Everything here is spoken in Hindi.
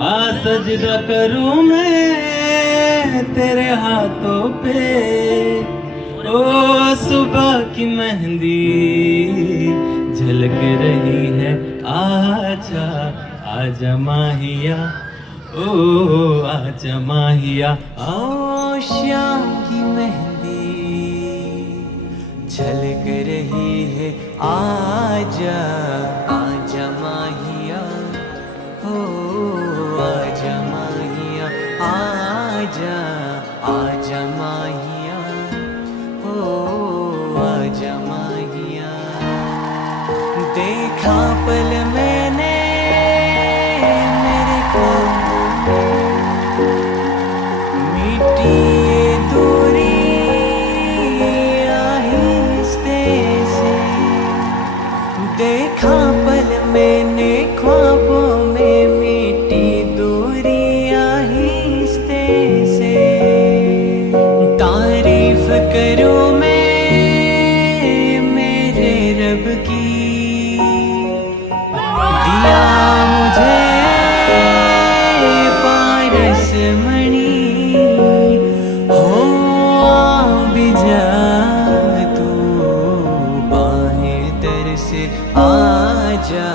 आ सजदा करूं मैं तेरे हाथों पे, ओ सुबह की मेहंदी झलक रही है। आजा आजा माहिया, ओ आजा माहिया। ओ शाम की मेहंदी झलक रही है। आजा आजा माहिया, ओ आजा माहिया। आजा आजा माहिया, ओ आजा माहिया। देखा पल मैंने मेरे ख्वाबों में, मिट्टी ये दूरी आहिस्ते से। देखा पल मैंने ख्वाबों में, मिट्टी दूरी आहिस्ते से। तारीफ करूं मैं मेरे रब की, दिया मुझे पारस मणि। हो आ भी जा तू बाहें दर से। आजा